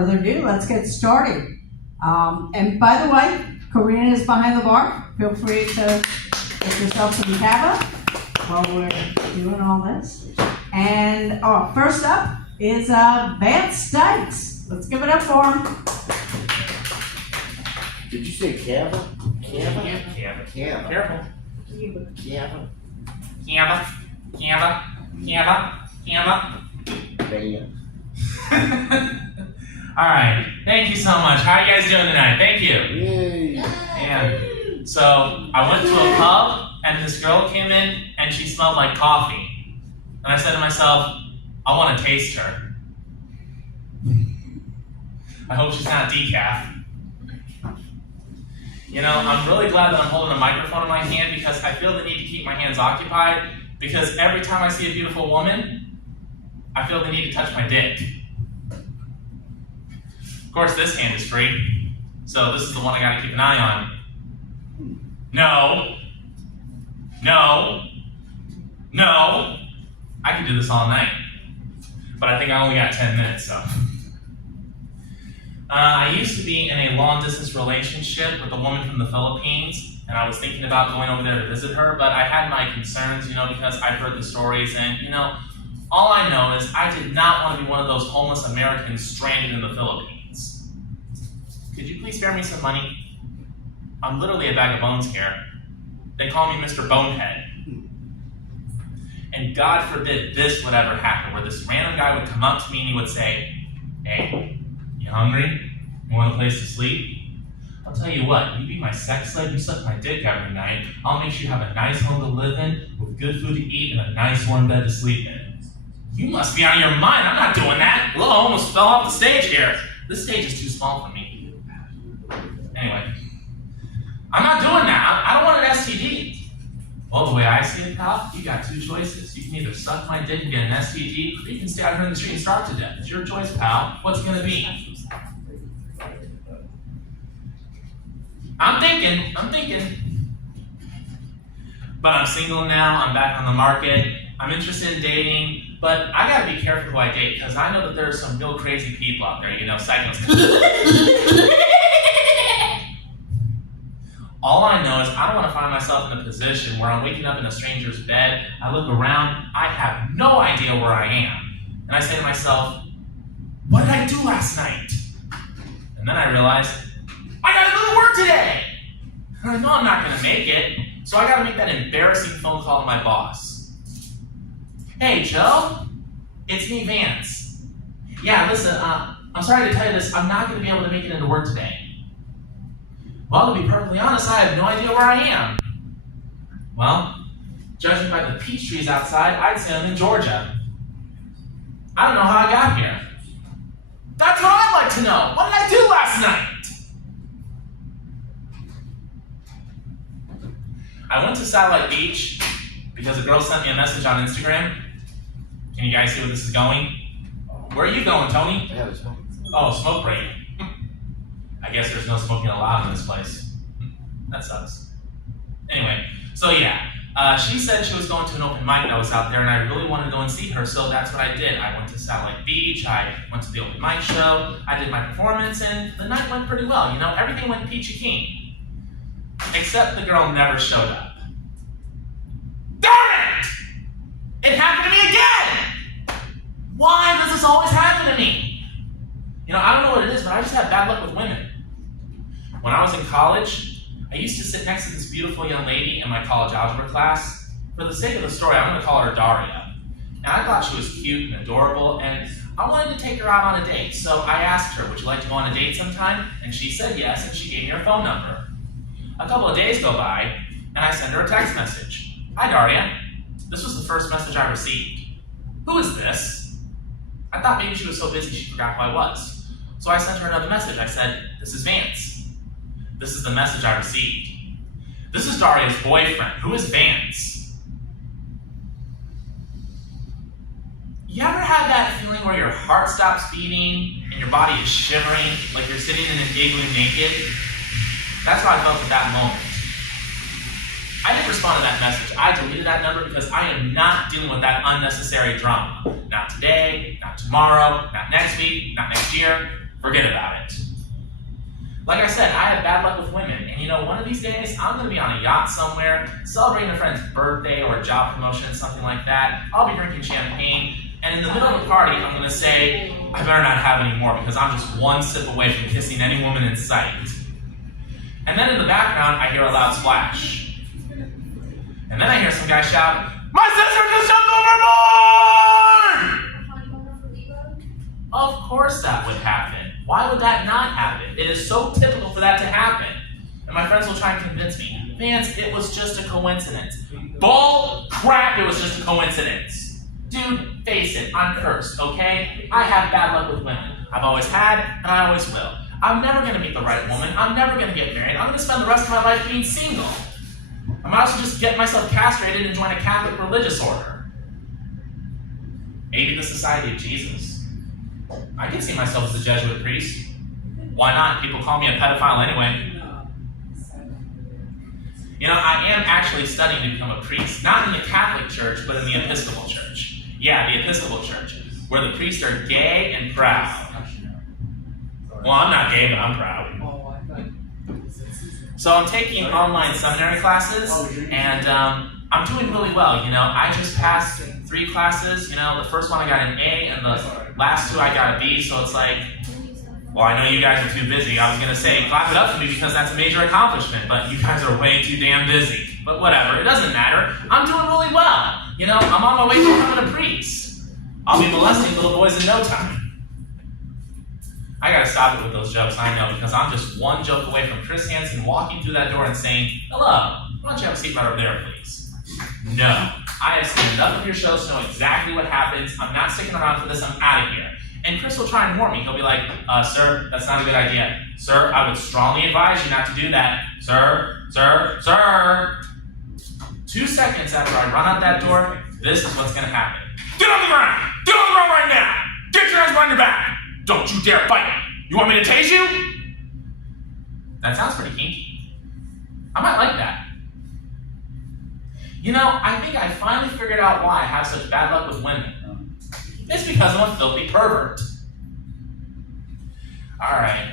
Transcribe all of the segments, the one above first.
Further ado, let's get started. And by the way, Karina is behind the bar. Feel free to get yourself some Kava while we're doing all this. And first up is Vance Dykes. Let's give it up for him. Did you say Kava? Kava? Kava. Kava. Careful. Kava. Kava. Kava. Kava. Kava. Bam. All right. Thank you so much. How are you guys doing tonight? Thank you. Yay. And so I went to a pub, and this girl came in, and she smelled like coffee. And I said to myself, I want to taste her. I hope she's not decaf. You know, I'm really glad that I'm holding a microphone in my hand because I feel the need to keep my hands occupied because every time I see a beautiful woman, I feel the need to touch my dick. Of course, this hand is free, so this is the one I gotta keep an eye on. No. No. No. I could do this all night, but I think I only got 10 minutes, so. I used to be in a long-distance relationship with a woman from the Philippines, and I was thinking about going over there to visit her, but I had my concerns, because I've heard the stories, and, all I know is I did not want to be one of those homeless Americans stranded in the Philippines. Could you please spare me some money? I'm literally a bag of bones here. They call me Mr. Bonehead. And God forbid this would ever happen, where this random guy would come up to me and he would say, "Hey, you hungry? You want a place to sleep? I'll tell you what, you be my sex slave, you suck my dick every night, I'll make sure you have a nice home to live in, with good food to eat, and a nice warm bed to sleep in." You must be out of your mind, I'm not doing that. Look, I almost fell off the stage here. This stage is too small for me. Anyway, I'm not doing that, I don't want an STD. Well, the way I see it, pal, you got two choices. You can either suck my dick and get an STD, or you can stay out here in the street and starve to death. It's your choice, pal. What's it gonna be? I'm thinking. But I'm single now, I'm back on the market, I'm interested in dating, but I gotta be careful who I date, because I know that there are some real crazy people out there, psychos. All I know is I don't want to find myself in a position where I'm waking up in a stranger's bed, I look around, I have no idea where I am. And I say to myself, what did I do last night? And then I realize, I gotta go to work today! And I know I'm not gonna make it, so I gotta make that embarrassing phone call to my boss. Hey, Joe, it's me, Vance. Yeah, listen, I'm sorry to tell you this, I'm not gonna be able to make it into work today. Well, to be perfectly honest, I have no idea where I am. Well, judging by the peach trees outside, I'd say I'm in Georgia. I don't know how I got here. That's what I'd like to know. What did I do last night? I went to Satellite Beach because a girl sent me a message on Instagram. Can you guys see where this is going? Where are you going, Tony? I have a smoke. Oh, smoke break. I guess there's no smoking allowed in this place. That sucks. Anyway, so yeah, she said she was going to an open mic that was out there, and I really wanted to go and see her, so that's what I did. I went to Satellite Beach, I went to the open mic show, I did my performance, and the night went pretty well. Everything went peachy keen. Except the girl never showed up. Darn it! It happened to me again! Why does this always happen to me? I don't know what it is, but I just have bad luck with women. When I was in college, I used to sit next to this beautiful young lady in my college algebra class. For the sake of the story, I'm going to call her Daria. And I thought she was cute and adorable, and I wanted to take her out on a date. So I asked her, would you like to go on a date sometime? And she said yes, and she gave me her phone number. A couple of days go by, and I send her a text message. Hi, Daria. This was the first message I received. Who is this? I thought maybe she was so busy she forgot who I was. So I sent her another message. I said, this is Vance. This is the message I received. This is Daria's boyfriend. Who is Vance? You ever had that feeling where your heart stops beating and your body is shivering like you're sitting in an igloo naked? That's how I felt at that moment. I didn't respond to that message. I deleted that number because I am not dealing with that unnecessary drama. Not today, not tomorrow, not next week, not next year. forget about it. Like I said, I have bad luck with women, and you know, one of these days, I'm going to be on a yacht somewhere, celebrating a friend's birthday or a job promotion, something like that. I'll be drinking champagne, and in the middle of the party, I'm going to say, I better not have any more because I'm just one sip away from kissing any woman in sight. And then in the background, I hear a loud splash. And then I hear some guy shout, "My sister just jumped overboard!" Of course that would happen. Why would that not happen? It is so typical for that to happen. And my friends will try and convince me, "Vance, it was just a coincidence." Bull crap, it was just a coincidence. Dude, face it, I'm cursed, okay? I have bad luck with women. I've always had, and I always will. I'm never going to meet the right woman. I'm never going to get married. I'm going to spend the rest of my life being single. I might also just get myself castrated and join a Catholic religious order. Maybe the Society of Jesus. I can see myself as a Jesuit priest. Why not? People call me a pedophile anyway. You know, I am actually studying to become a priest. Not in the Catholic Church, but in the Episcopal Church. Yeah, the Episcopal Church, where the priests are gay and proud. Well, I'm not gay, but I'm proud. So I'm taking online seminary classes, and I'm doing really well. You know, I just passed 3 classes. You know, the first one I got an A, and the last 2 I got a B. So it's like, well, I know you guys are too busy. I was going to say, clap it up for me because that's a major accomplishment, but you guys are way too damn busy. But whatever, it doesn't matter. I'm doing really well. You know, I'm on my way to becoming a priest. I'll be molesting little boys in no time. I gotta stop it with those jokes, I know, because I'm just one joke away from Chris Hansen walking through that door and saying, "Hello, why don't you have a seat right over there, please?" No. I have seen enough of your shows to know exactly what happens. I'm not sticking around for this, I'm out of here. And Chris will try and warn me. He'll be like, "Sir, that's not a good idea. Sir, I would strongly advise you not to do that. Sir, sir, sir." 2 seconds after I run out that door, this is what's gonna happen. "Get on the ground! Get on the ground right now! Get your hands behind your back! Don't you dare fight! You want me to tase you?" That sounds pretty kinky. I might like that. You know, I think I finally figured out why I have such bad luck with women. It's because I'm a filthy pervert. Alright.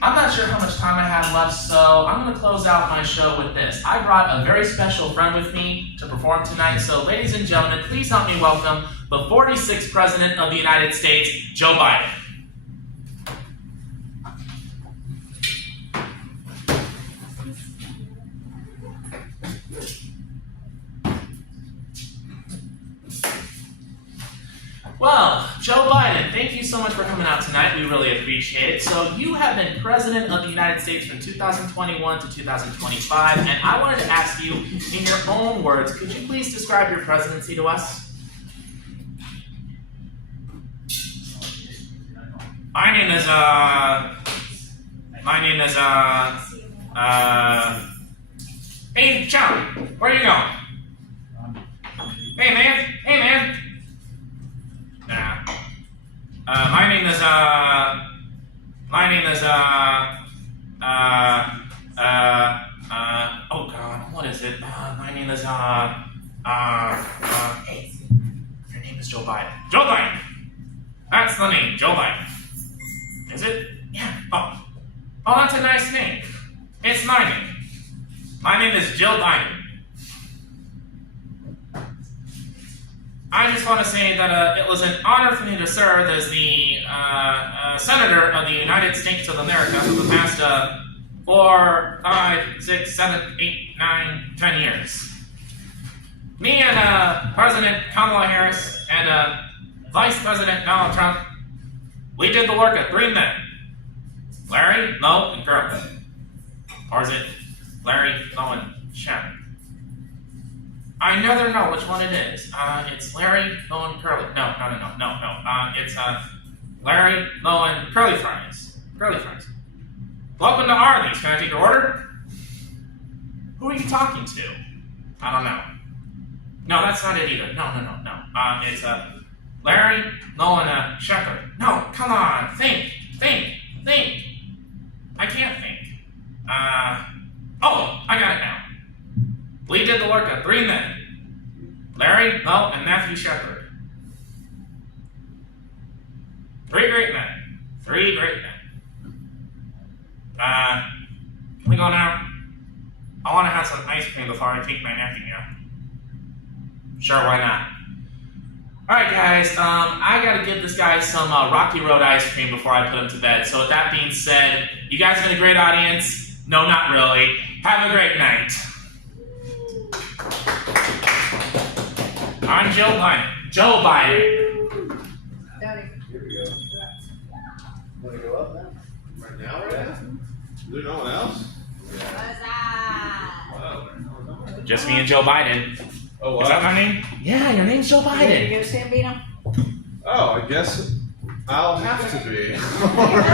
I'm not sure how much time I have left, so I'm going to close out my show with this. I brought a very special friend with me to perform tonight, so ladies and gentlemen, please help me welcome the 46th President of the United States, Joe Biden. Well, Joe Biden, thank you so much for coming out tonight. We really appreciate it. So you have been President of the United States from 2021 to 2025, and I wanted to ask you, in your own words, could you please describe your presidency to us? Hey, John, where are you going? Hey, man. Nah. Oh God, what is it? Hey, your name is Joe Biden. Joe Biden! That's the name, Joe Biden. Is it? Yeah. Oh, that's a nice name. It's my name. My name is Jill Biden. I just want to say that it was an honor for me to serve as the Senator of the United States of America for the past 4, 5, 6, 7, 8, 9, 10 years. Me and President Kamala Harris and Vice President Donald Trump, we did the work of 3 men. Larry, Mo, and Curly. Or is it Larry, Mo, and Sharon? I never know which one it is. It's Larry, Mo, and Curly. No. It's Larry, Mo, and Curly Fries. Welcome to Arby's. Can I take your order? Who are you talking to? I don't know. No, that's not it either. No. It's Larry, Mo, and Shepherd. No, come on. Think. I can't think. Oh, I got it now. We did the work of 3 men. Larry, Mo, and Matthew Shepard. 3 great men. 3 great Can we go now? I want to have some ice cream before I take my nap again. Sure, why not? Alright guys, I gotta give this guy some Rocky Road ice cream before I put him to bed. So with that being said, you guys have been a great audience. No, not really. Have a great night. I'm Joe Biden. Joe Biden. Here we go. Want to go up now? Right now, right now? Is there no one else? Just me and Joe Biden. Oh, wow. Is that my name? Yeah, your name's Joe Biden. You gonna stand, Bino? Oh, I guess I'll have to be.